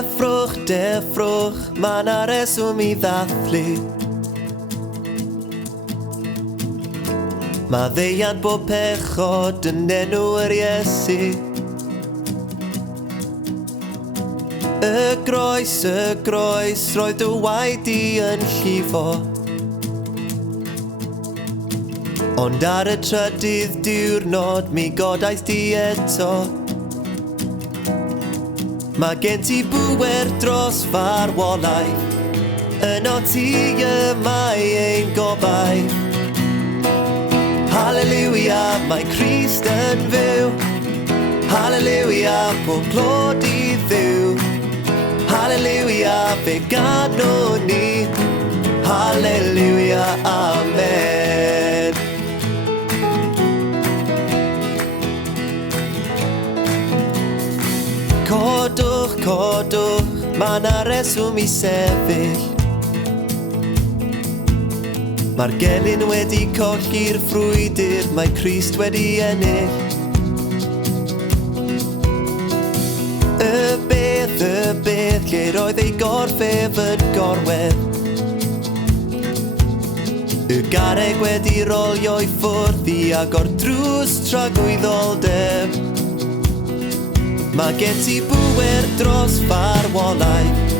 Defrwch, ma' 'na reswm I ddathlu. Ma' ddeiad bob pechod yn enw yr Iesu. Y groes, roedd dy wedi yn llifo. Ond ar y trydydd diwrnod mi godaeth di eto. Mae gen ti bŵer dros farwolaeth, yno ti yma ein gobaith. Hallelujah, mae Crist yn fyw. Hallelujah, pob clod I ddiw. Hallelujah, fe gadw ni. Hallelujah, amen. Codwch, ma' 'na reswm I sefyll. Mae'r gelyn wedi colli'r ffrwydr, mae Crist wedi ennill. Y beth, lle roedd ei gorffef yn gorwedd. Y garreg wedi rolio I ffwrdd I agor drws tragwyddoldeb. Mae gen ti bŵer dros farwolaeth,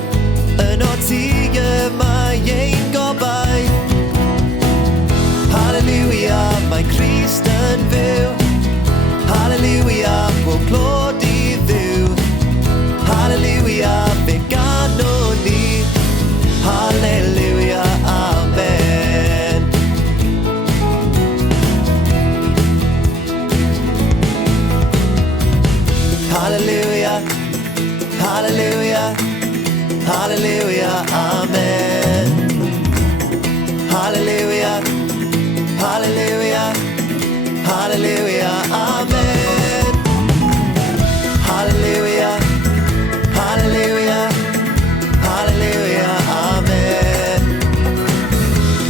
yno ti yma ein gobaith. Hallelujah, mae Crist yn fyw. Hallelujah, pob clod I ddiw. Hallelujah, fe gadw ni. Hallelujah, amen. Hallelujah, hallelujah, hallelujah, amen. Hallelujah, hallelujah, hallelujah, amen. Hallelujah, hallelujah, hallelujah, amen.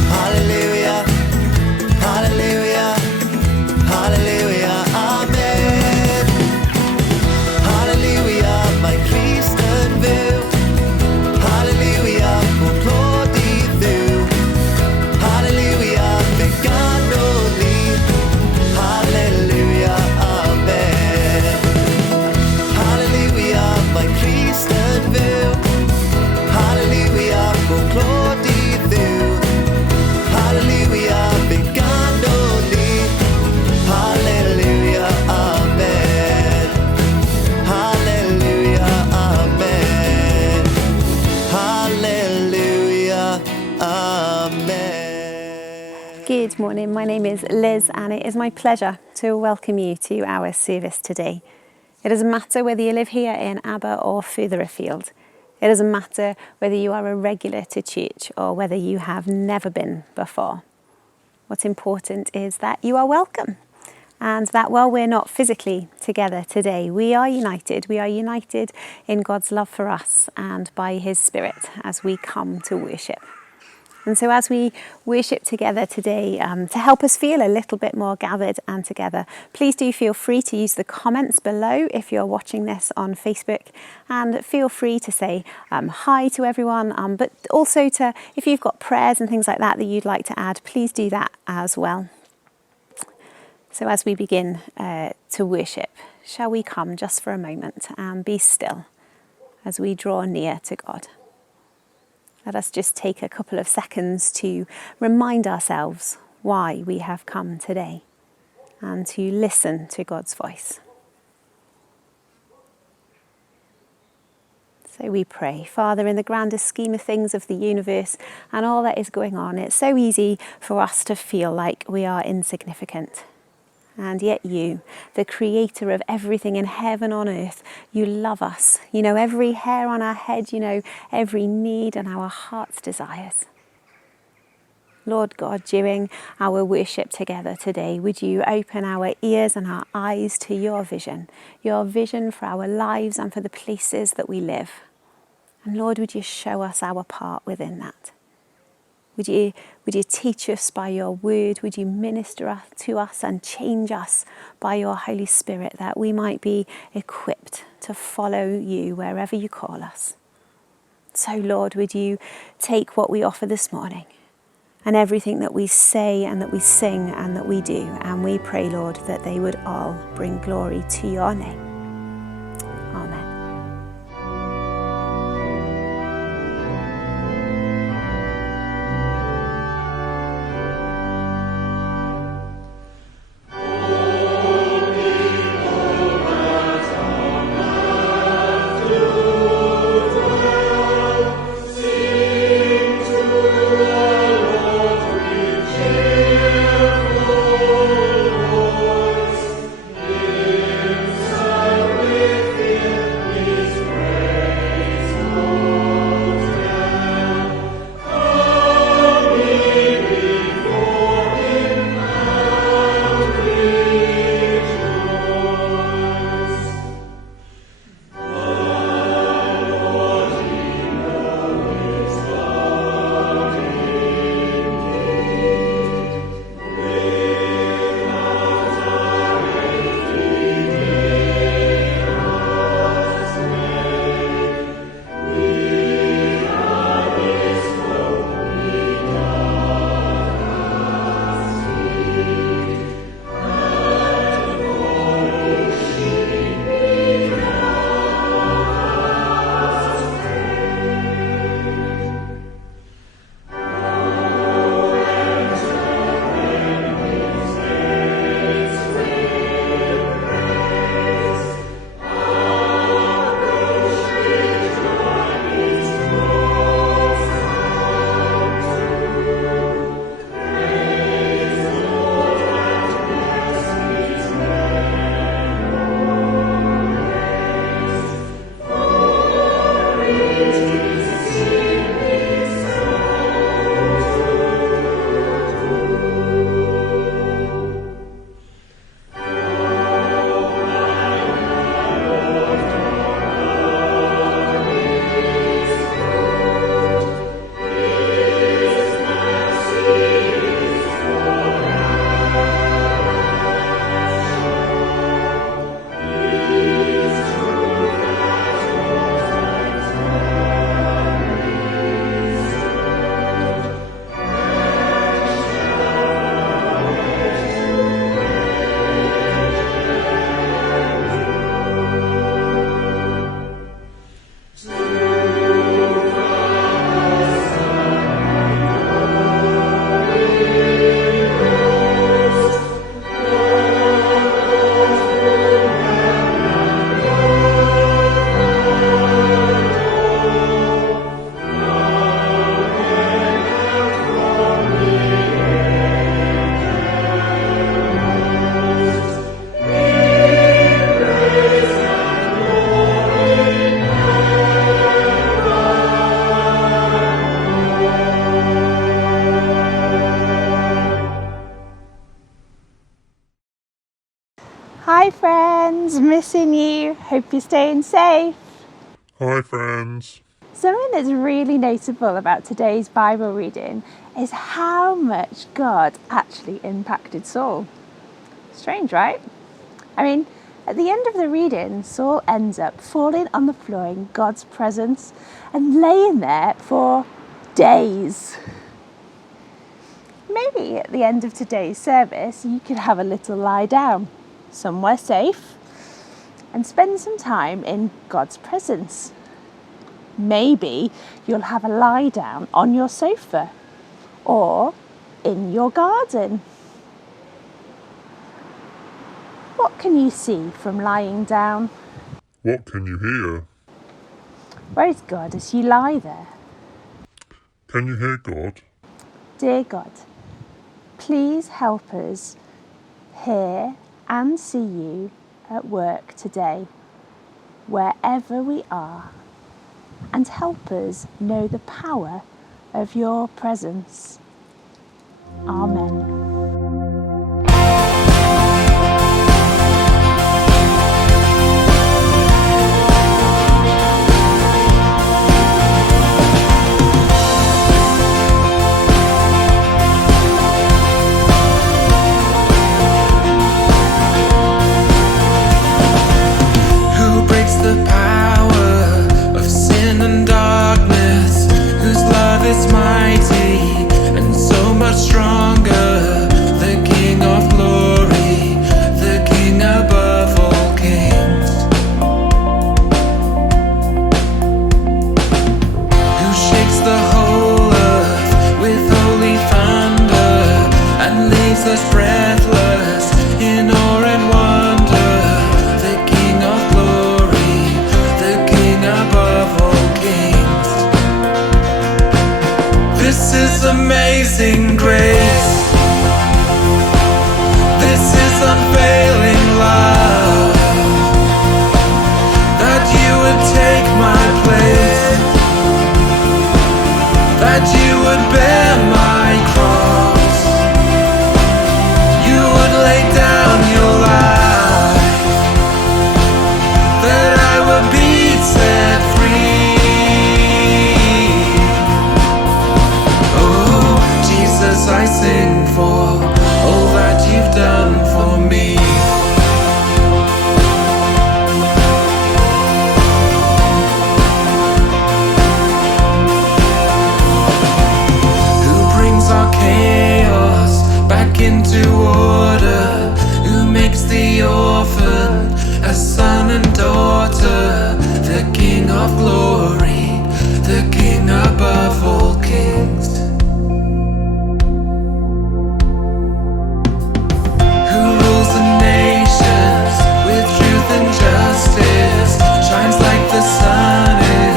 Hallelujah, hallelujah, hallelujah, amen. Hallelujah, mae Crist yn fyw. Hallelujah, pob clod I ddiw. Hallelujah, fe gadw ni. Hallelujah, amen. Hallelujah, mae Crist yn fyw. Hallelujah, pob clod I ddiw. Hallelujah, fe gadw ni. Hallelujah, amen. Hallelujah, amen. Hallelujah, amen. Good morning, my name is Liz and it is my pleasure to welcome you to our service today. It doesn't matter whether you live here in Aber or further afield. It doesn't matter whether you are a regular to church or whether you have never been before. What's important is that you are welcome and that while we're not physically together today, we are united. We are united in God's love for us and by His Spirit as we come to worship. And so as we worship together today, to help us feel a little bit more gathered and together, please do feel free to use the comments below if you're watching this on Facebook, and feel free to say hi to everyone, but also to, if you've got prayers and things like that that you'd like to add, please do that as well. So as we begin to worship, shall we come just for a moment and be still as we draw near to God? Let us just take a couple of seconds to remind ourselves why we have come today and to listen to God's voice. So we pray, Father, in the grandest scheme of things of the universe and all that is going on, it's so easy for us to feel like we are insignificant. And yet you, the creator of everything in heaven on earth, you love us. You know every hair on our head, you know every need and our heart's desires. Lord God, during our worship together today, would you open our ears and our eyes to your vision for our lives and for the places that we live. And Lord, would you show us our part within that? Would you teach us by your word? Would you minister to us and change us by your Holy Spirit, that we might be equipped to follow you wherever you call us? So Lord, would you take what we offer this morning and everything that we say and that we sing and that we do, and we pray, Lord, that they would all bring glory to your name. Amen. Hi friends, missing you. Hope you're staying safe. Hi friends. Something that's really notable about today's Bible reading is how much God actually impacted Saul. Strange, right? I mean, at the end of the reading, Saul ends up falling on the floor in God's presence and laying there for days. Maybe at the end of today's service, you could have a little lie down somewhere safe and spend some time in God's presence. Maybe you'll have a lie down on your sofa or in your garden. What can you see from lying down? What can you hear? Where is God as you lie there? Can you hear God? Dear God, please help us hear and see you at work today, wherever we are, and help us know the power of your presence. Amen. The power of sin and darkness. but stronger, the King of glory, the King above all kings, who shakes the whole earth with holy thunder and leaves us breathless in awe and wonder, the King of glory, the King above all kings. This is amazing grace. This is unfailing love, that you would take my place, that you would bear my cross, you would lay down your life, that I would be set free. Oh, Jesus, I sing for all that you've done for me. Who brings our chaos back into order, who makes the orphan a son and daughter, the King of glory, the King above all kings. Who rules the nations with truth and justice, shines like the sun in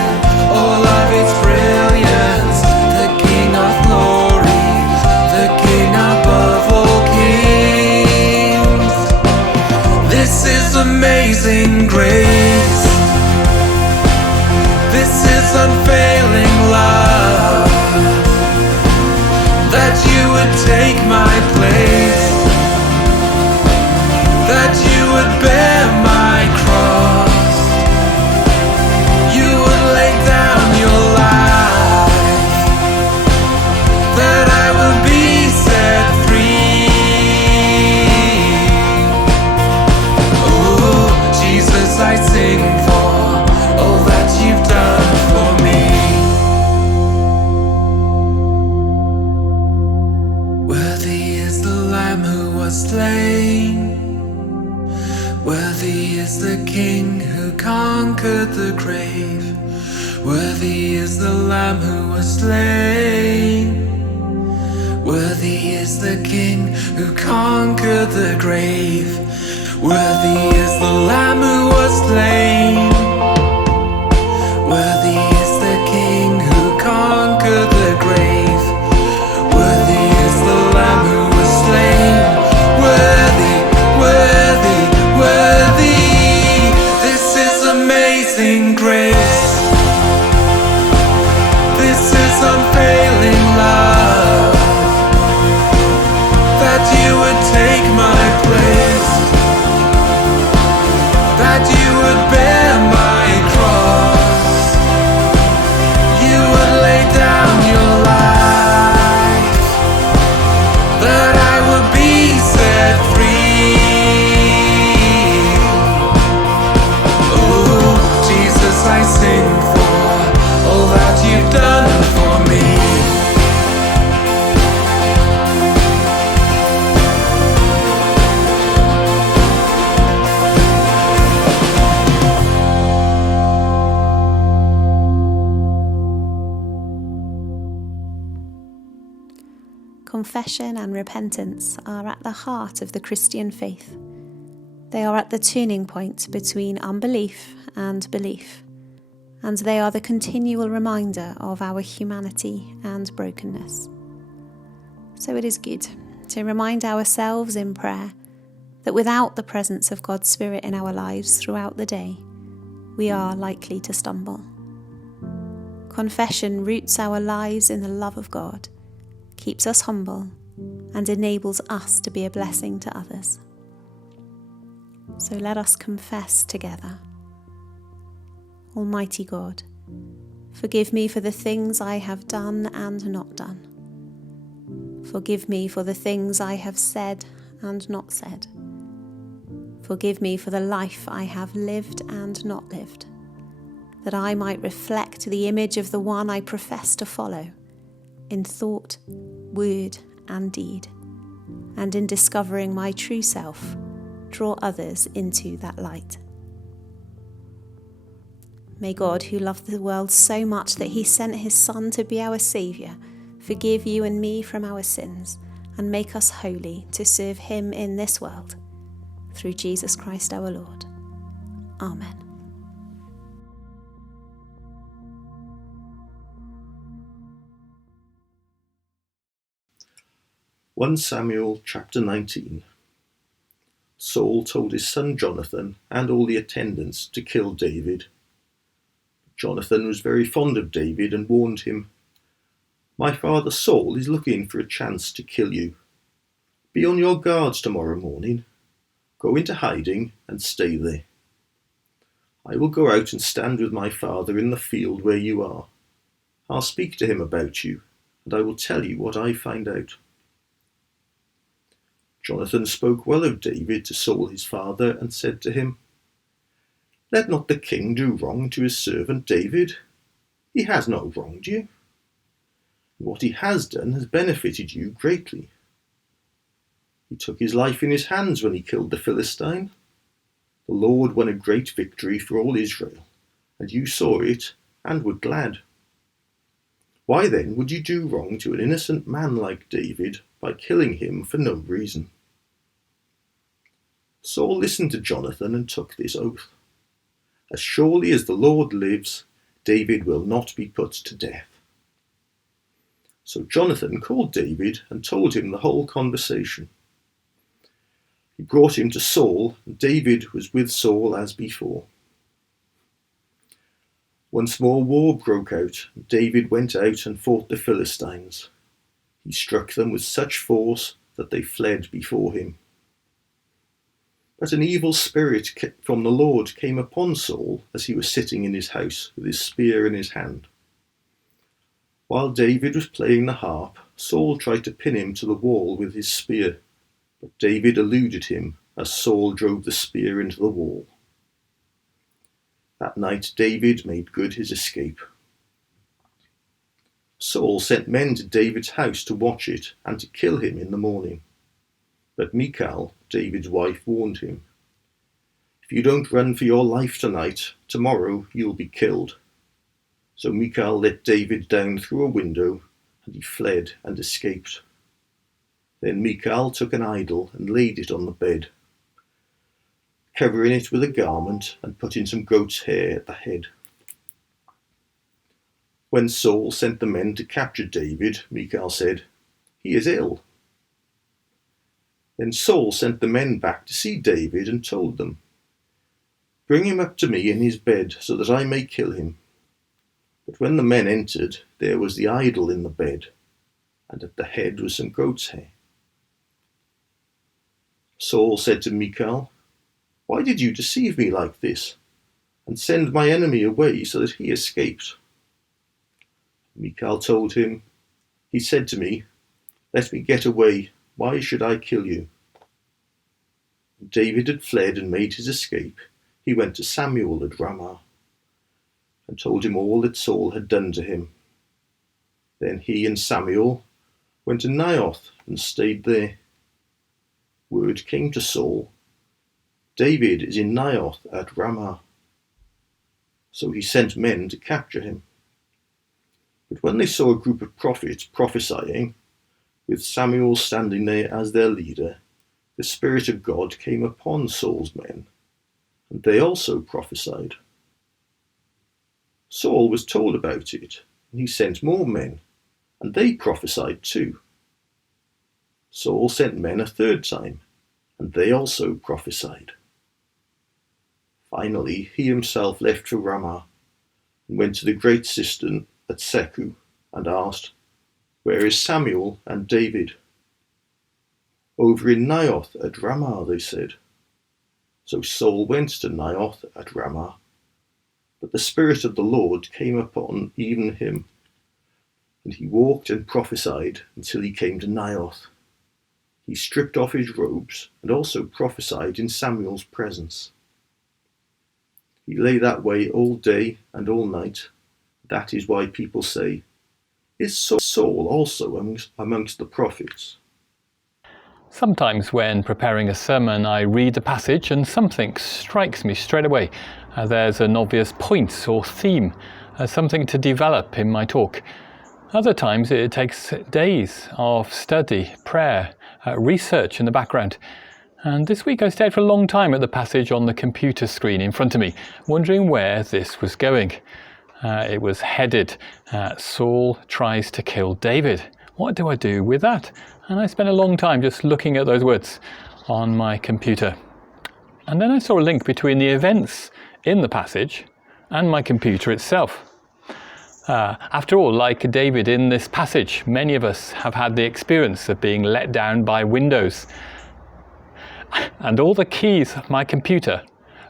all of its brilliance, the King of glory, the King above all kings. This is amazing grace. This is unfailing love, that you would take my place, that you would bear my cross, you would lay down your life, that I would be set free. Oh, Jesus, I sing for all that you've done for me. Worthy is the Lamb who was slain, worthy is the King who conquered the grave, worthy is the Lamb who was slain, worthy is the King who conquered the grave, worthy is the Lamb who was slain, worthy is the King who conquered the grave, worthy is the Lamb who was slain, worthy, worthy, worthy. This is amazing grace. This is unfailing love, that you would take my place, that you would bear my cross, you would lay down your life, that I would be set free. Oh, Jesus, I sing for all that you've done for me. Confession and repentance are at the heart of the Christian faith. They are at the turning point between unbelief and belief, and they are the continual reminder of our humanity and brokenness. So it is good to remind ourselves in prayer that without the presence of God's Spirit in our lives throughout the day, we are likely to stumble. Confession roots our lives in the love of God, keeps us humble, and enables us to be a blessing to others. So let us confess together. Almighty God, forgive me for the things I have done and not done. Forgive me for the things I have said and not said. Forgive me for the life I have lived and not lived, that I might reflect the image of the one I profess to follow, in thought, word, and deed, and in discovering my true self, draw others into that light. May God, who loved the world so much that he sent his Son to be our Saviour, forgive you and me from our sins and make us holy to serve him in this world. Through Jesus Christ our Lord. Amen. (1 Samuel chapter 19). Saul told his son Jonathan and all the attendants to kill David. Jonathan was very fond of David and warned him, "My father Saul is looking for a chance to kill you. Be on your guards tomorrow morning. Go into hiding and stay there. I will go out and stand with my father in the field where you are. I'll speak to him about you, and I will tell you what I find out." Jonathan spoke well of David to Saul his father and said to him, "Let not the king do wrong to his servant David. He has not wronged you. And what he has done has benefited you greatly. He took his life in his hands when he killed the Philistine. The Lord won a great victory for all Israel, and you saw it and were glad. Why then would you do wrong to an innocent man like David by killing him for no reason?" Saul listened to Jonathan and took this oath: "As surely as the Lord lives, David will not be put to death." So Jonathan called David and told him the whole conversation. He brought him to Saul, and David was with Saul as before. Once more war broke out, and David went out and fought the Philistines. He struck them with such force that they fled before him. But an evil spirit from the Lord came upon Saul as he was sitting in his house with his spear in his hand. While David was playing the harp, Saul tried to pin him to the wall with his spear, but David eluded him as Saul drove the spear into the wall. That night David made good his escape. Saul sent men to David's house to watch it and to kill him in the morning. But Michal, David's wife, warned him, "If you don't run for your life tonight, tomorrow you'll be killed." So Michal let David down through a window, and he fled and escaped. Then Michal took an idol and laid it on the bed, covering it with a garment and putting some goat's hair at the head. When Saul sent the men to capture David, Michal said, "He is ill." Then Saul sent the men back to see David and told them, "Bring him up to me in his bed so that I may kill him." But when the men entered, there was the idol in the bed, and at the head was some goat's hair. Saul said to Michal, "Why did you deceive me like this, and send my enemy away so that he escaped?" Michal told him, "He said to me, 'Let me get away. Why should I kill you?'" When David had fled and made his escape, he went to Samuel at Ramah and told him all that Saul had done to him. Then he and Samuel went to Naioth and stayed there. Word came to Saul, "David is in Naioth at Ramah." So he sent men to capture him. But when they saw a group of prophets prophesying, with Samuel standing there as their leader, the Spirit of God came upon Saul's men, and they also prophesied. Saul was told about it, and he sent more men, and they prophesied too. Saul sent men a third time, and they also prophesied. Finally, he himself left for Ramah, and went to the great cistern at Seku, and asked, "Where is Samuel and David?" "Over in Naioth at Ramah," they said. So Saul went to Naioth at Ramah, but the Spirit of the Lord came upon even him, and he walked and prophesied until he came to Naioth. He stripped off his robes and also prophesied in Samuel's presence. He lay that way all day and all night. That is why people say, "Is Saul also amongst the prophets?" Sometimes when preparing a sermon, I read the passage and something strikes me straight away. There's an obvious point or theme, something to develop in my talk. Other times it takes days of study, prayer, research in the background. And this week I stayed for a long time at the passage on the computer screen in front of me, wondering where this was going. It was headed, Saul tries to kill David. What do I do with that? And I spent a long time just looking at those words on my computer. And then I saw a link between the events in the passage and my computer itself. After all, like David in this passage, many of us have had the experience of being let down by Windows. And all the keys of my computer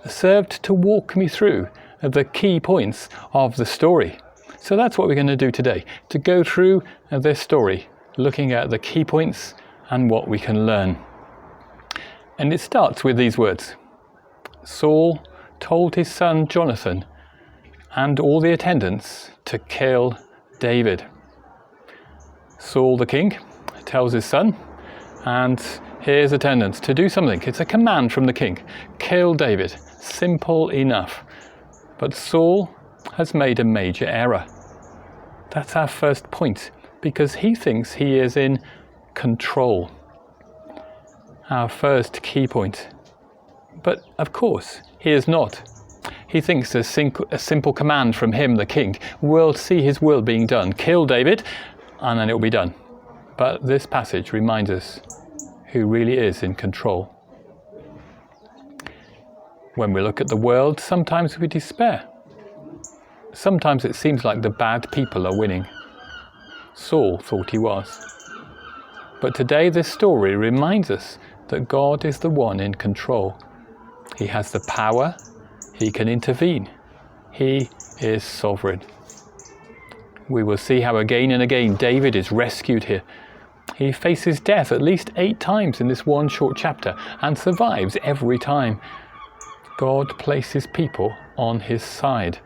served to walk me through the key points of the story. So that's what we're going to do today, to go through this story, looking at the key points and what we can learn. And it starts with these words. Saul told his son Jonathan and all the attendants to kill David. Saul the king tells his son and his attendants to do something. It's a command from the king. Kill David. Simple enough. But Saul has made a major error. That's our first point, because he thinks he is in control. Our first key point. But of course, he is not. He thinks a simple command from him, the king, will see his will being done. Kill David, and then it will be done. But this passage reminds us who really is in control. When we look at the world, sometimes we despair. Sometimes it seems like the bad people are winning. Saul thought he was. But today this story reminds us that God is the one in control. He has the power, he can intervene. He is sovereign. We will see how again and again David is rescued here. He faces death at least 8 times in this one short chapter and survives every time. God places people on his side,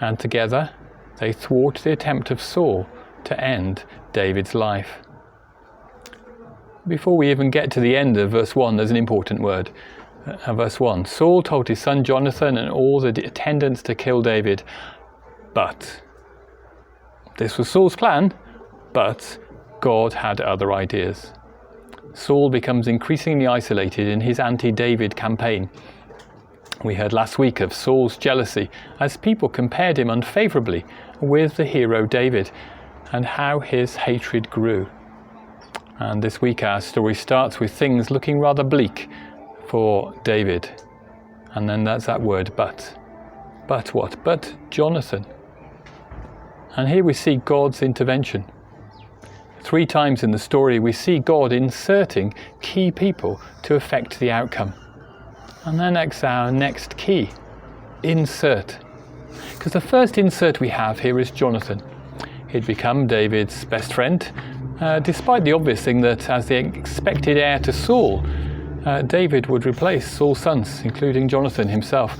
and together they thwart the attempt of Saul to end David's life. Before we even get to the end of verse 1, there's an important word. Verse 1, Saul told his son Jonathan and all the attendants to kill David, but. This was Saul's plan, but God had other ideas. Saul becomes increasingly isolated in his anti-David campaign. We heard last week of Saul's jealousy as people compared him unfavourably with the hero David, and how his hatred grew. And this week our story starts with things looking rather bleak for David. And then that's that word, but. But what? But Jonathan. And here we see God's intervention. 3 times in the story we see God inserting key people to affect the outcome. And then that's our next key, insert. Because the first insert we have here is Jonathan. He'd become David's best friend, despite the obvious thing that as the expected heir to Saul, David would replace Saul's sons, including Jonathan himself.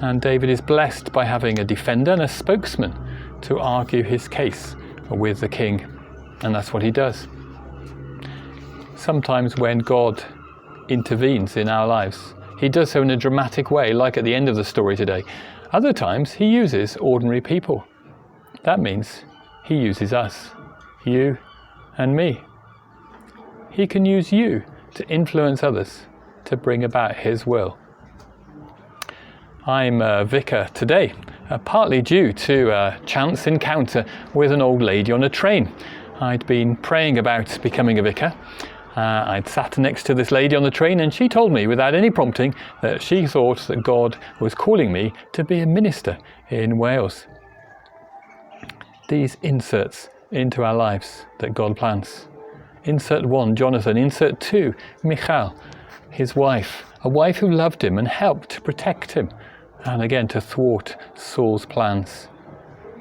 And David is blessed by having a defender and a spokesman to argue his case with the king. And that's what he does. Sometimes when God intervenes in our lives, he does so in a dramatic way, like at the end of the story today. Other times he uses ordinary people. That means he uses us, you and me. He can use you to influence others to bring about his will. I'm a vicar today, partly due to a chance encounter with an old lady on a train. I'd been praying about becoming a vicar. I'd sat next to this lady on the train, and she told me without any prompting that she thought that God was calling me to be a minister in Wales. These inserts into our lives that God plans. Insert 1, Jonathan. Insert 2, Michal, his wife. A wife who loved him and helped to protect him, and again to thwart Saul's plans.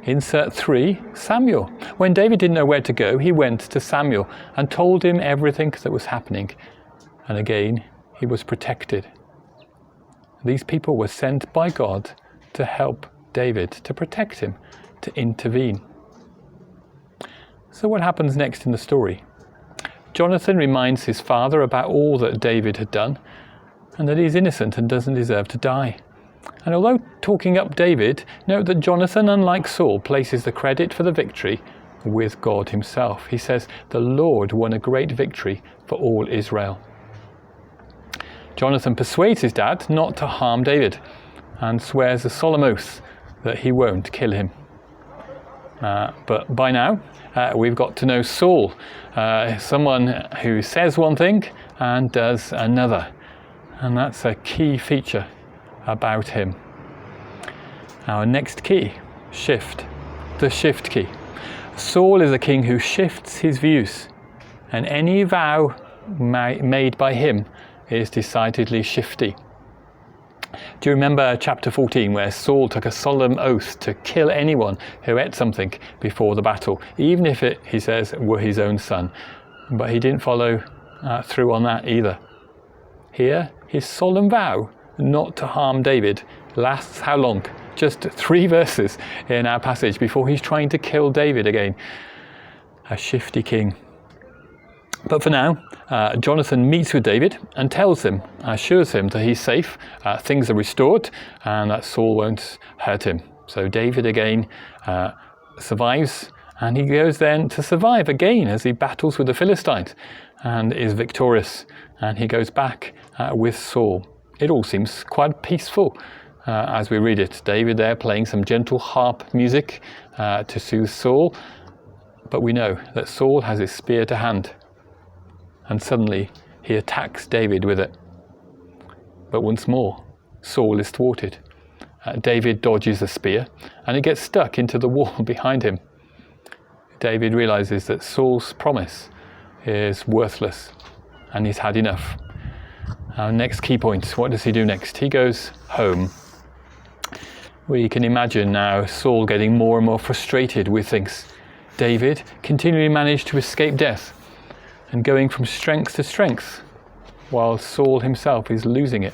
Insert 3, Samuel. When David didn't know where to go, he went to Samuel and told him everything that was happening. And again, he was protected. These people were sent by God to help David, to protect him, to intervene. So what happens next in the story? Jonathan reminds his father about all that David had done, and that he's innocent and doesn't deserve to die. And although talking up David, note that Jonathan, unlike Saul, places the credit for the victory with God himself. He says, "The Lord won a great victory for all Israel." Jonathan persuades his dad not to harm David and swears a solemn oath that he won't kill him. But by now, we've got to know Saul, someone who says one thing and does another. And that's a key feature about him. Our next key, shift, the shift key. Saul is a king who shifts his views, and any vow made by him is decidedly shifty. Do you remember chapter 14 where Saul took a solemn oath to kill anyone who ate something before the battle, even if it, he says, were his own son? But he didn't follow through on that either. Here, his solemn vow not to harm David lasts how long? Just 3 verses in our passage before he's trying to kill David again. A shifty king. But for now, Jonathan meets with David and assures him that he's safe, things are restored, and that Saul won't hurt him. So David again survives, and he goes then to survive again as he battles with the Philistines and is victorious, and he goes back with Saul. It all seems quite peaceful as we read it. David there playing some gentle harp music to soothe Saul, but we know that Saul has his spear to hand, and suddenly he attacks David with it. But once more, Saul is thwarted. David dodges the spear, and it gets stuck into the wall behind him. David realizes that Saul's promise is worthless, and he's had enough. Our next key point, what does he do next? He goes home. We can imagine now Saul getting more and more frustrated with things. David continually managed to escape death and going from strength to strength, while Saul himself is losing it.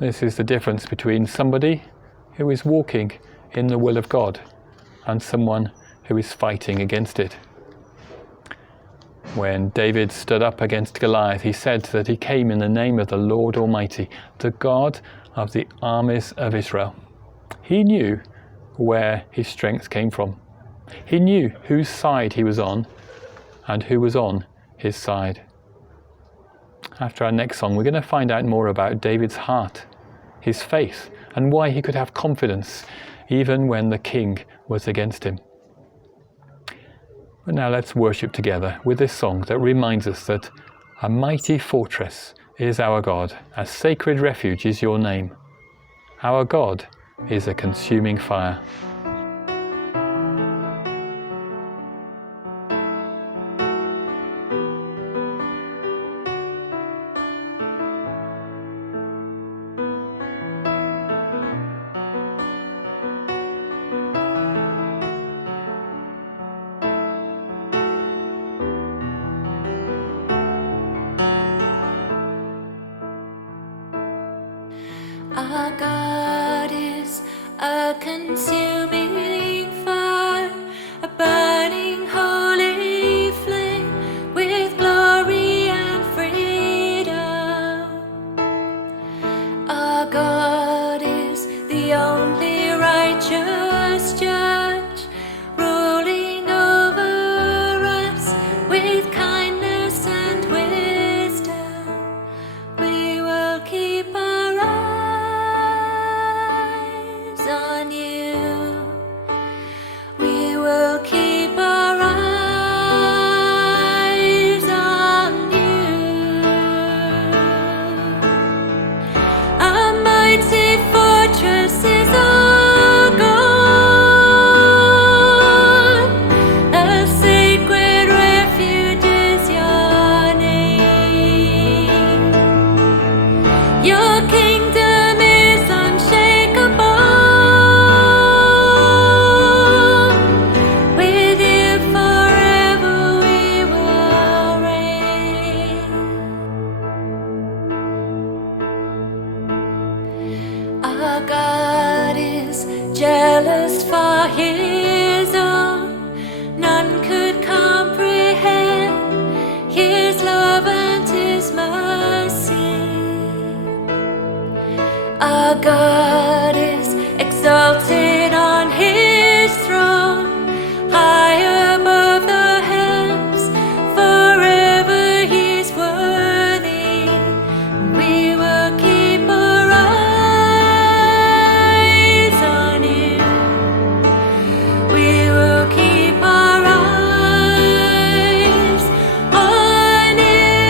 This is the difference between somebody who is walking in the will of God and someone who is fighting against it. When David stood up against Goliath, he said that he came in the name of the Lord Almighty, the God of the armies of Israel. He knew where his strength came from. He knew whose side he was on and who was on his side. After our next song, we're going to find out more about David's heart, his faith, and why he could have confidence even when the king was against him. But now let's worship together with this song that reminds us that a mighty fortress is our God, a sacred refuge is your name. Our God is a consuming fire. Our God is a consuming fire, a burning holy flame with glory and freedom. Our God is the only righteous judge, ruling over us with kindness and wisdom. We will keep our eyes on you. We will keep our eyes on you. A mighty fortress is our God. A sacred refuge is your name. Your kingdom is unshakable. With you forever we will reign. Our God is jealous for his own. None could comprehend Our God is exalted on his throne, high above the heavens, forever he's worthy. We will keep our eyes on him. We will keep our eyes on him.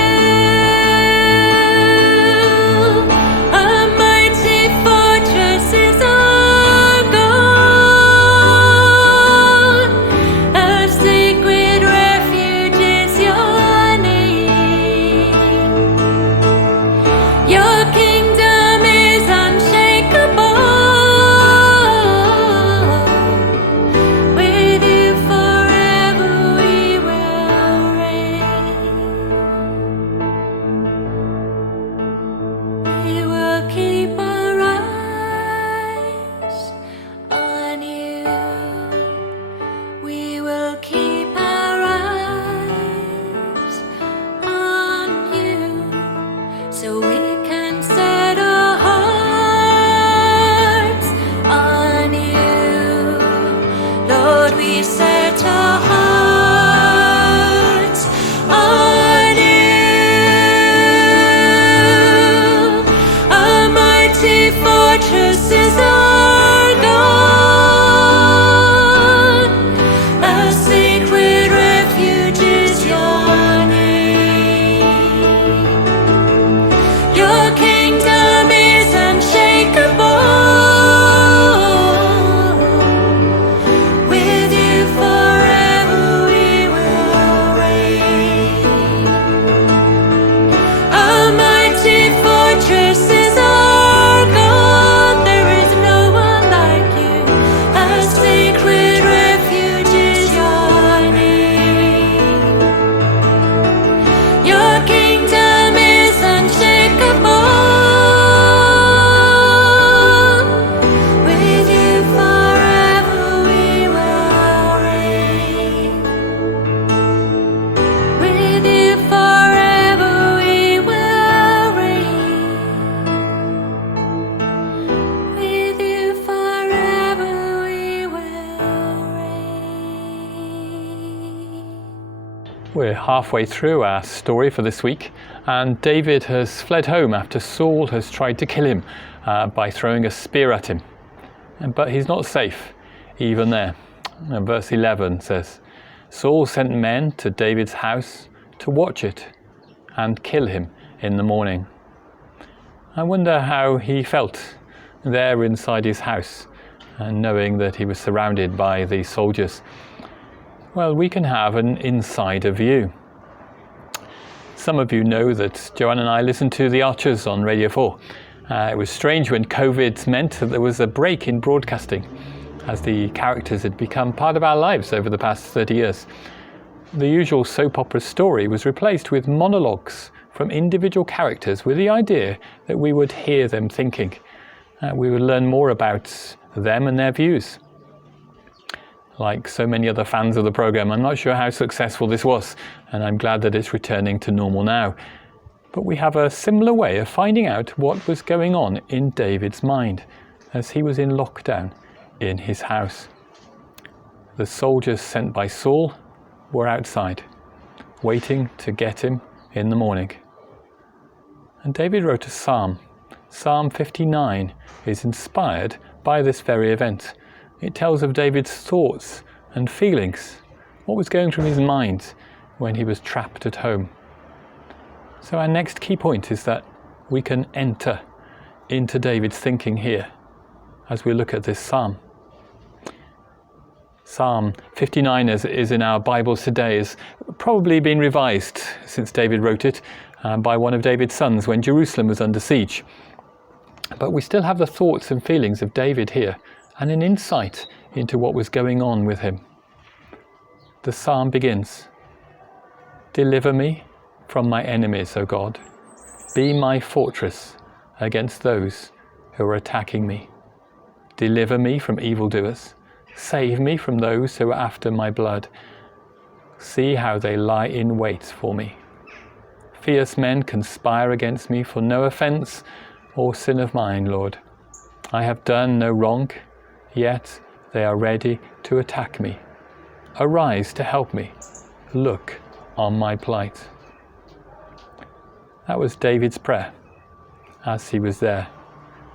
A mighty fortress is our God. A sacred refuge is your name. Your kingdom is unshakable. With you forever we will reign. We will keep our eyes on you. We will keep our eyes on you, so we can set our hearts on you. Lord, we set our hearts on you. A mighty fortress is our God. A sacred refuge is your name. Your kingdom is unshakable. With you forever we will reign. A mighty fortress is our God. There is no one like you. A sacred refuge is your name. Your kingdom is unshakable. With you forever we will reign. With you forever we will reign. With you forever we will reign. We're halfway through our story for this week, and David has fled home after Saul has tried to kill him by throwing a spear at him. But he's not safe, even there. And verse 11 says, Saul sent men to David's house to watch it and kill him in the morning. I wonder how he felt there inside his house, and knowing that he was surrounded by these soldiers. Well, we can have an insider view. Some of you know that Joanne and I listened to The Archers on Radio 4. It was strange when COVID meant that there was a break in broadcasting, as the characters had become part of our lives over the past 30 years. The usual soap opera story was replaced with monologues from individual characters, with the idea that we would hear them thinking. We would learn more about them and their views. Like so many other fans of the programme, I'm not sure how successful this was, and I'm glad that it's returning to normal now. But we have a similar way of finding out what was going on in David's mind as he was in lockdown in his house. The soldiers sent by Saul were outside, waiting to get him in the morning. And David wrote a psalm. Psalm 59 is inspired by this very event. It tells of David's thoughts and feelings, what was going through his mind when he was trapped at home. So our next key point is that we can enter into David's thinking here as we look at this psalm. Psalm 59, as it is in our Bibles today, has probably been revised since David wrote it by one of David's sons when Jerusalem was under siege. But we still have the thoughts and feelings of David here, and an insight into what was going on with him. The psalm begins, "Deliver me from my enemies, O God. Be my fortress against those who are attacking me. Deliver me from evildoers. Save me from those who are after my blood. See how they lie in wait for me. Fierce men conspire against me for no offence or sin of mine, Lord. I have done no wrong, yet they are ready to attack me. Arise to help me. Look on my plight. That was David's prayer as he was there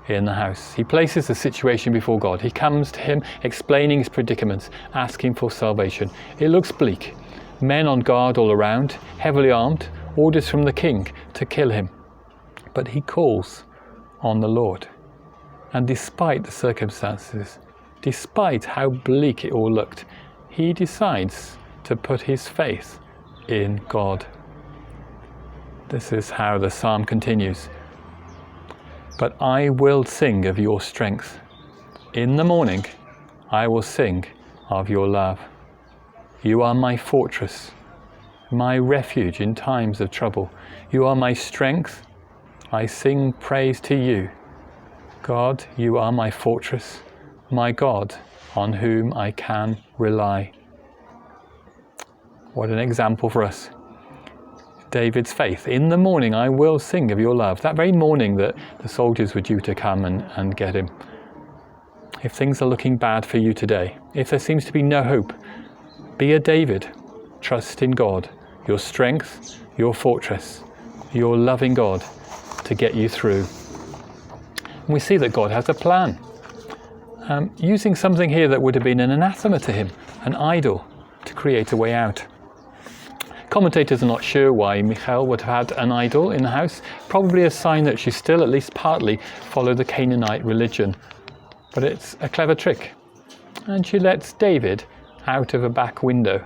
in the house. He places the situation before God. He comes to him explaining his predicament, asking for salvation. It looks bleak. Men on guard all around, heavily armed, orders from the king to kill him. But he calls on the Lord. And despite the circumstances, despite how bleak it all looked, he decides to put his faith in God. This is how the psalm continues. But I will sing of your strength. In the morning, I will sing of your love. You are my fortress, my refuge in times of trouble. You are my strength. I sing praise to you. God, you are my fortress, my God, on whom I can rely. What an example for us. David's faith. In the morning I will sing of your love. That very morning that the soldiers were due to come and get him. If things are looking bad for you today, if there seems to be no hope, be a David. Trust in God, your strength, your fortress, your loving God to get you through. And we see that God has a plan. Using something here that would have been an anathema to him, an idol, to create a way out. Commentators are not sure why Michal would have had an idol in the house, probably a sign that she still at least partly followed the Canaanite religion. But it's a clever trick. And she lets David out of a back window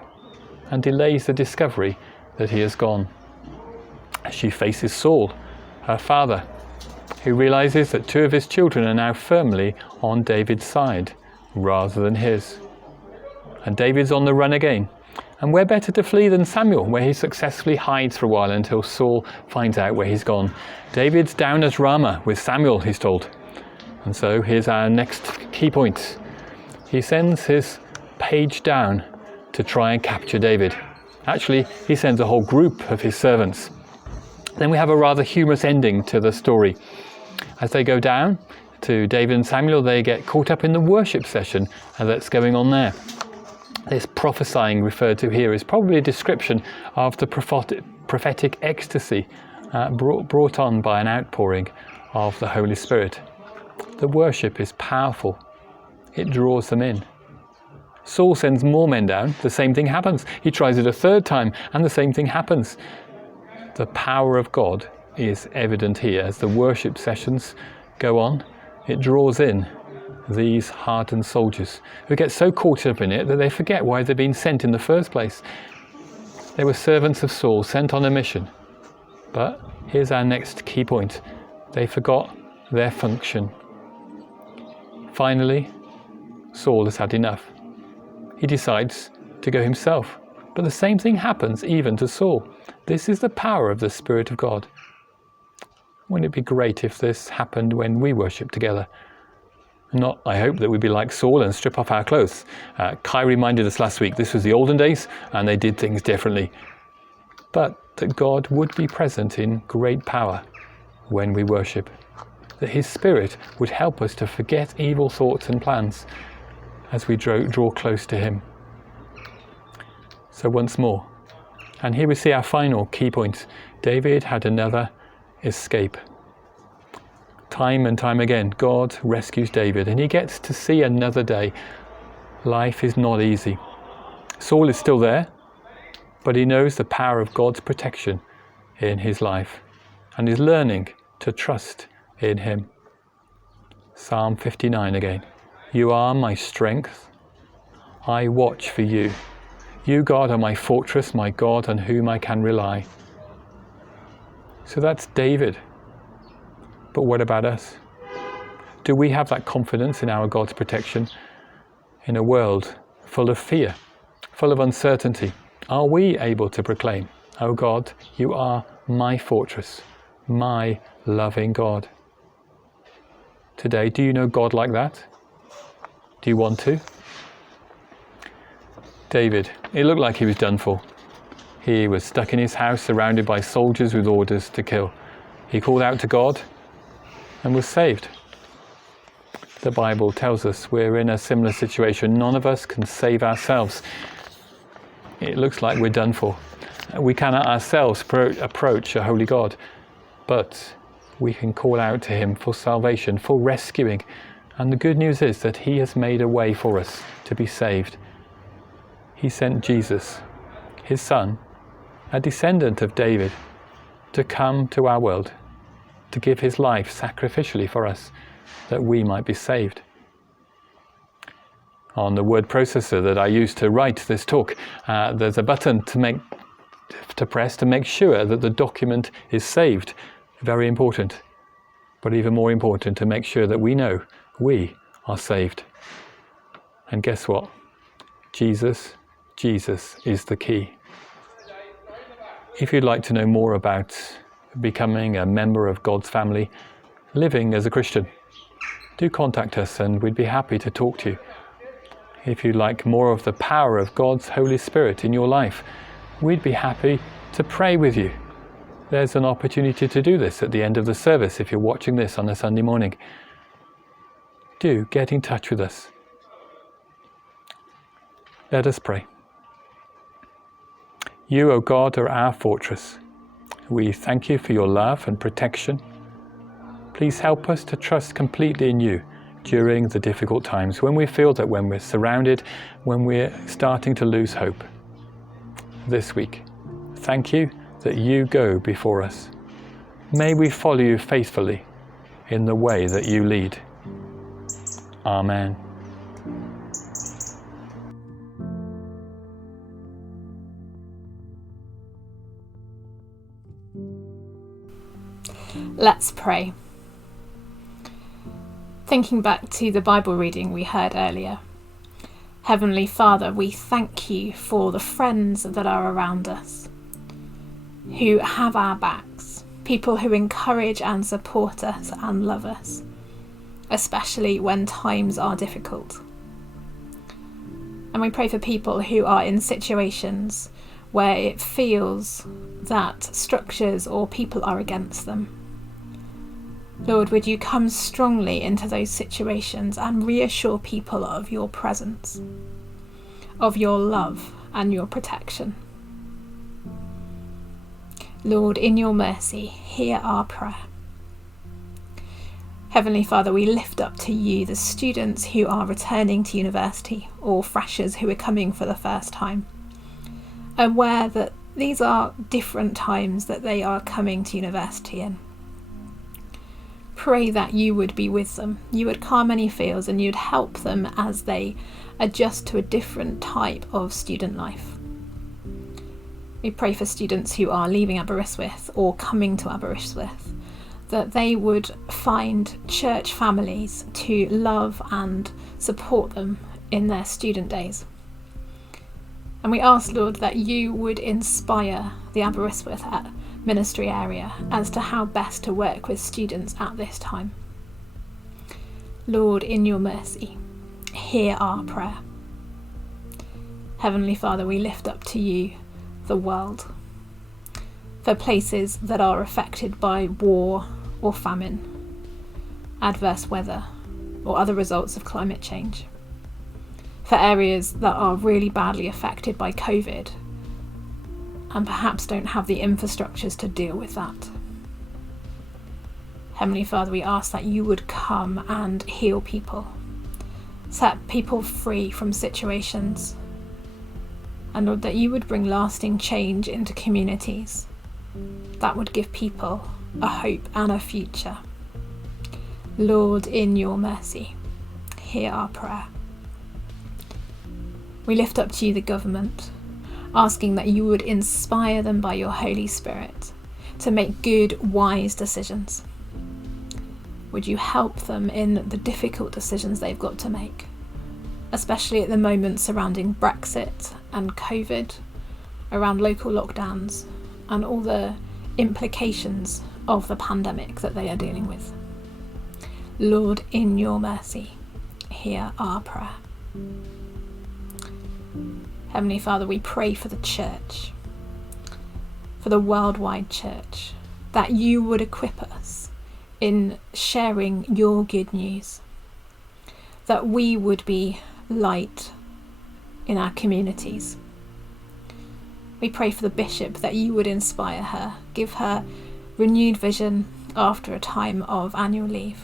and delays the discovery that he has gone. She faces Saul, her father, who realizes that two of his children are now firmly on David's side rather than his. And David's on the run again. And where better to flee than Samuel, where he successfully hides for a while until Saul finds out where he's gone. David's down at Ramah with Samuel, he's told. And so here's our next key point. He sends his page down to try and capture David. Actually, he sends a whole group of his servants. Then we have a rather humorous ending to the story. As they go down to David and Samuel, they get caught up in the worship session that's going on there. This prophesying referred to here is probably a description of the prophetic ecstasy brought on by an outpouring of the Holy Spirit. The worship is powerful. It draws them in. Saul sends more men down. The same thing happens. He tries it a third time and the same thing happens. The power of God is evident here as the worship sessions go on. It draws in these hardened soldiers who get so caught up in it that they forget why they've been sent in the first place. They were servants of Saul, sent on a mission. But here's our next key point. They forgot their function. Finally, Saul has had enough. He decides to go himself. But the same thing happens even to Saul. This is the power of the Spirit of God. Wouldn't it be great if this happened when we worship together? Not, I hope, that we'd be like Saul and strip off our clothes. Kai reminded us last week this was the olden days and they did things differently. But that God would be present in great power when we worship. That his Spirit would help us to forget evil thoughts and plans as we draw close to him. So once more, and here we see our final key point. David had another escape. Time and time again, God rescues David and he gets to see another day. Life is not easy. Saul is still there, but he knows the power of God's protection in his life and is learning to trust in him. Psalm 59 again. You are my strength. I watch for you. You, God, are my fortress, my God, on whom I can rely. So that's David. But what about us? Do we have that confidence in our God's protection in a world full of fear, full of uncertainty? Are we able to proclaim, "Oh God, you are my fortress, my loving God"? Today, do you know God like that? Do you want to? David, it looked like he was done for. He was stuck in his house, surrounded by soldiers with orders to kill. He called out to God and was saved. The Bible tells us we're in a similar situation. None of us can save ourselves. It looks like we're done for. We cannot ourselves approach a holy God, but we can call out to him for salvation, for rescuing. And the good news is that he has made a way for us to be saved. He sent Jesus, his son, a descendant of David, to come to our world, to give his life sacrificially for us, that we might be saved. On the word processor that I use to write this talk, there's a button to press to make sure that the document is saved. Very important. But even more important, to make sure that we know we are saved. And guess what? Jesus is the key. If you'd like to know more about becoming a member of God's family, living as a Christian, do contact us and we'd be happy to talk to you. If you'd like more of the power of God's Holy Spirit in your life, we'd be happy to pray with you. There's an opportunity to do this at the end of the service if you're watching this on a Sunday morning. Do get in touch with us. Let us pray. You, O God, are our fortress. We thank you for your love and protection. Please help us to trust completely in you during the difficult times, when we feel that when we're surrounded, when we're starting to lose hope. This week, thank you that you go before us. May we follow you faithfully in the way that you lead. Amen. Let's pray. Thinking back to the Bible reading we heard earlier, Heavenly Father, we thank you for the friends that are around us, who have our backs, people who encourage and support us and love us, especially when times are difficult. And we pray for people who are in situations where it feels that structures or people are against them. Lord, would you come strongly into those situations and reassure people of your presence, of your love and your protection. Lord, in your mercy, hear our prayer. Heavenly Father, we lift up to you the students who are returning to university or freshers who are coming for the first time, aware that these are different times that they are coming to university in. Pray that you would be with them, you would calm any fears and you'd help them as they adjust to a different type of student life. We pray for students who are leaving Aberystwyth or coming to Aberystwyth, that they would find church families to love and support them in their student days. And we ask, Lord, that you would inspire the Aberystwyth Ministry Area as to how best to work with students at this time. Lord, in your mercy, hear our prayer. Heavenly Father, we lift up to you the world, for places that are affected by war or famine, adverse weather, or other results of climate change, for areas that are really badly affected by COVID and perhaps don't have the infrastructures to deal with that. Heavenly Father, we ask that you would come and heal people, set people free from situations, and Lord, that you would bring lasting change into communities that would give people a hope and a future. Lord, in your mercy, hear our prayer. We lift up to you the government, asking that you would inspire them by your Holy Spirit to make good, wise decisions. Would you help them in the difficult decisions they've got to make, especially at the moment surrounding Brexit and COVID, around local lockdowns and all the implications of the pandemic that they are dealing with. Lord, in your mercy, hear our prayer. Heavenly Father, we pray for the church, for the worldwide church, that you would equip us in sharing your good news, that we would be light in our communities. We pray for the bishop, that you would inspire her, give her renewed vision after a time of annual leave,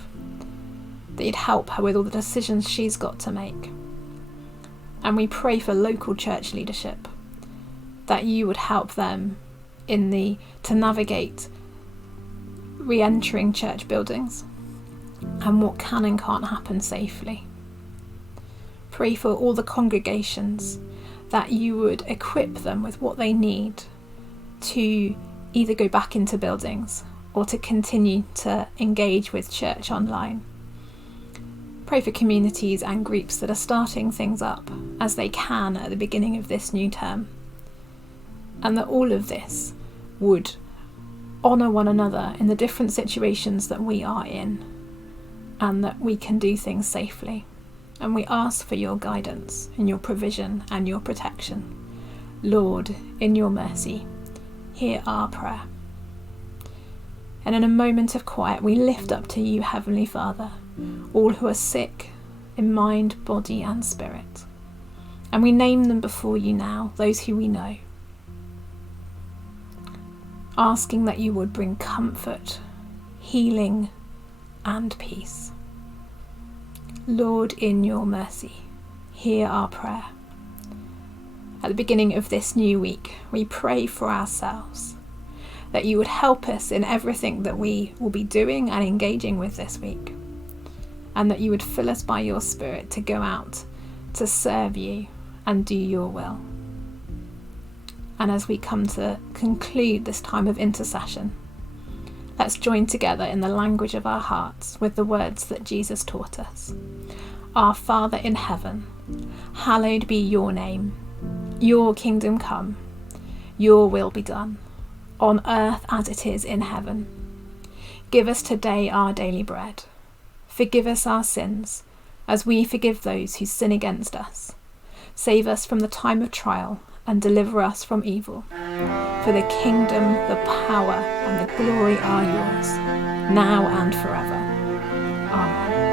that you'd help her with all the decisions she's got to make. And we pray for local church leadership, that you would help them to navigate re-entering church buildings and what can and can't happen safely. Pray for all the congregations, that you would equip them with what they need to either go back into buildings or to continue to engage with church online. Pray for communities and groups that are starting things up as they can at the beginning of this new term, and that all of this would honour one another in the different situations that we are in, and that we can do things safely. And we ask for your guidance and your provision and your protection. Lord, in your mercy, hear our prayer. And in a moment of quiet, we lift up to you, Heavenly Father, all who are sick in mind, body and spirit. And we name them before you now, those who we know, asking that you would bring comfort, healing and peace. Lord, in your mercy, hear our prayer. At the beginning of this new week, we pray for ourselves, that you would help us in everything that we will be doing and engaging with this week, and that you would fill us by your Spirit to go out to serve you and do your will. And as we come to conclude this time of intercession, let's join together in the language of our hearts with the words that Jesus taught us. Our Father in heaven, hallowed be your name. Your kingdom come, your will be done, on earth as it is in heaven. Give us today our daily bread. Forgive us our sins, as we forgive those who sin against us. Save us from the time of trial, and deliver us from evil. For the kingdom, the power, and the glory are yours, now and forever. Amen.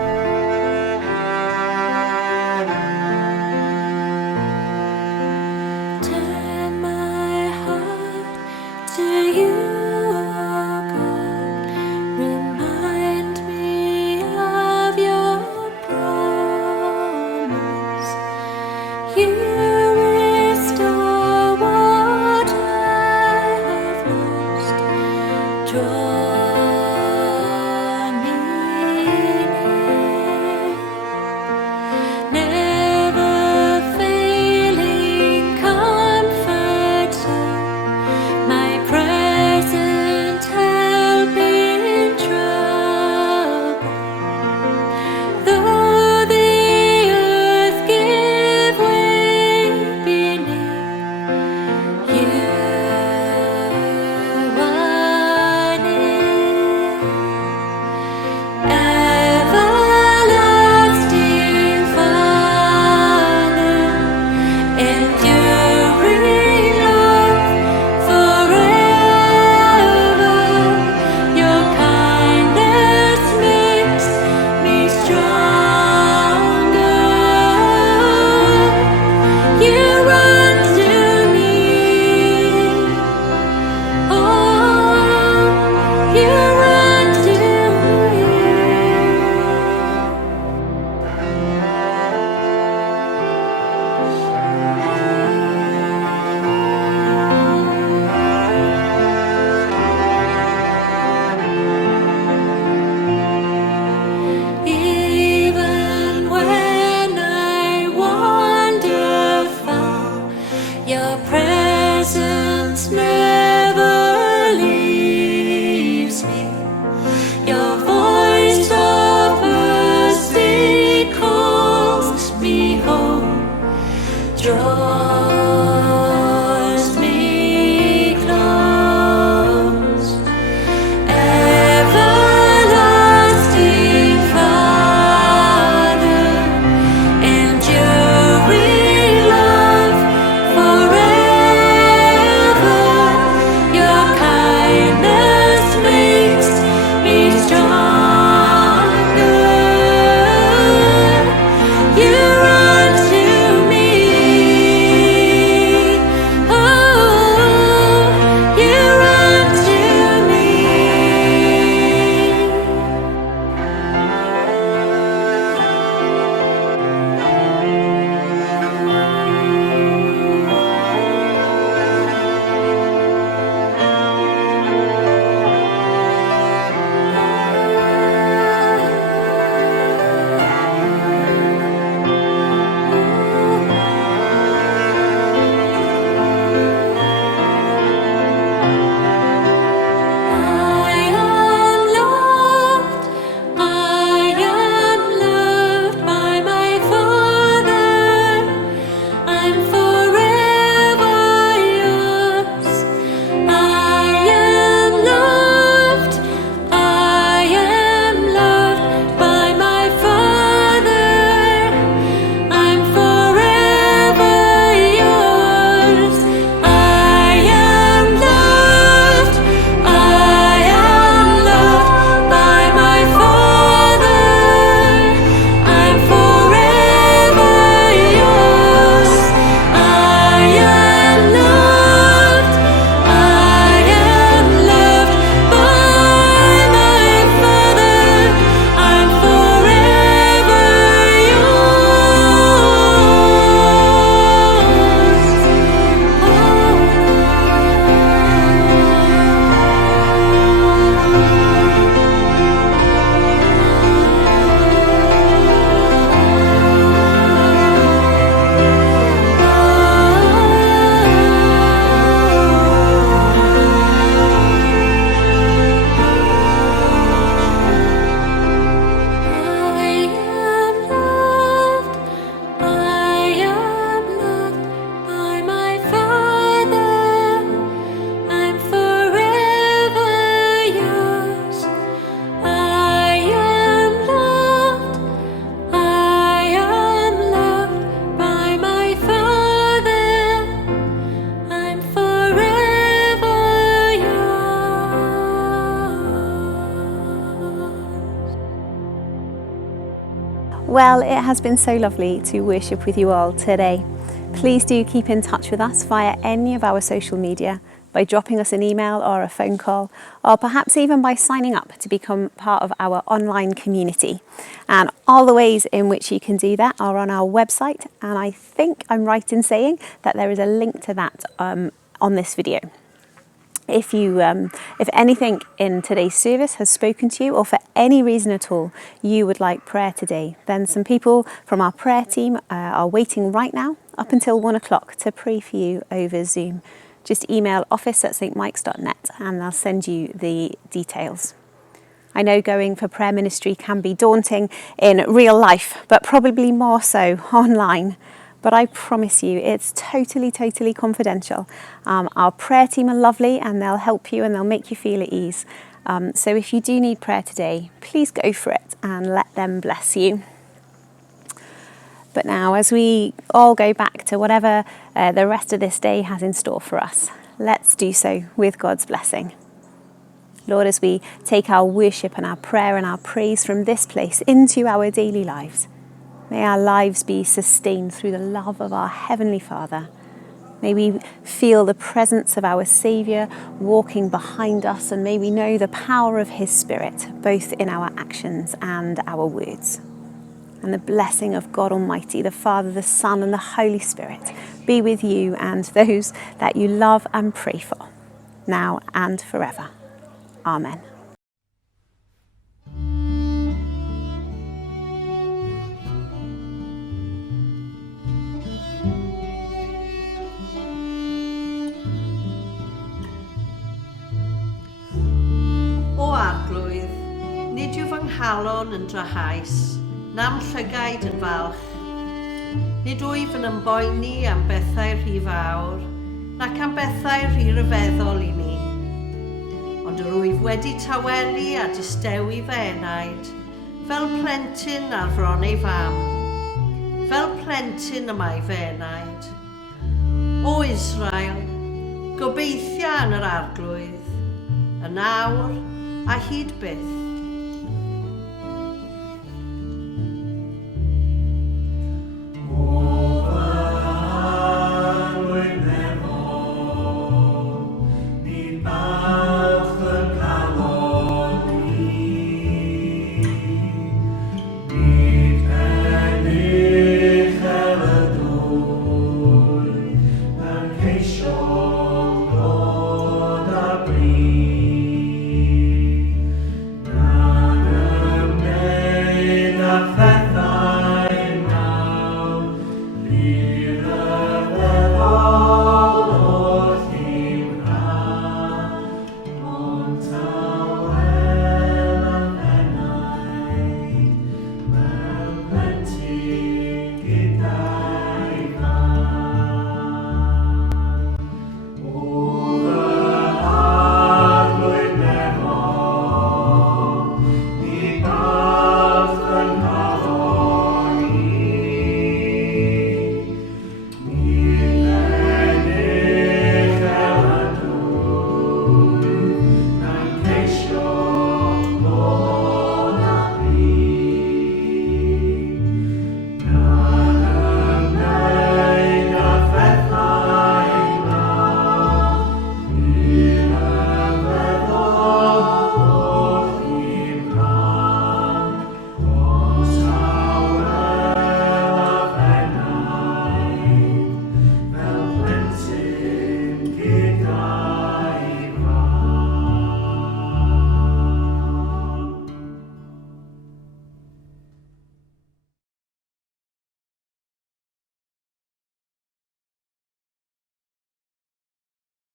Turn my heart to you, O God. Remind me of your promise. You restore what I have lost. Draw me near. Never failing comforter, my present help in trouble. Though the earth give way beneath, you are near. Well, it has been so lovely to worship with you all today. Please do keep in touch with us via any of our social media, by dropping us an email or a phone call, or perhaps even by signing up to become part of our online community. And all the ways in which you can do that are on our website, and I think I'm right in saying that there is a link to that on this video. If anything in today's service has spoken to you, or for any reason at all you would like prayer today, then some people from our prayer team are waiting right now up until 1 o'clock to pray for you over Zoom. Just email office@stmikes.net and they'll send you the details. I know going for prayer ministry can be daunting in real life, but probably more so online. But I promise you, it's totally confidential. Our prayer team are lovely and they'll help you and they'll make you feel at ease. So if you do need prayer today, please go for it and let them bless you. But now, as we all go back to whatever the rest of this day has in store for us, let's do so with God's blessing. Lord, as we take our worship and our prayer and our praise from this place into our daily lives, may our lives be sustained through the love of our Heavenly Father. May we feel the presence of our Saviour walking behind us, and may we know the power of His Spirit, both in our actions and our words. And the blessing of God Almighty, the Father, the Son and the Holy Spirit be with you and those that you love and pray for, now and forever. Amen. O arglwydd, nid yw fy nghalon yn drahais, nam llygaid yn falch. Nid wyf yn ymboeni am bethau rhy fawr, nac am bethau rhy ryfeddol I mi. Ond yr wyf wedi tawelu a distewi fy enaid, fel plentyn ar fron ei fam. Fel plentyn y mae fy enaid. O Israel, gobeithia yn yr arglwydd, yn awr a hyd byth.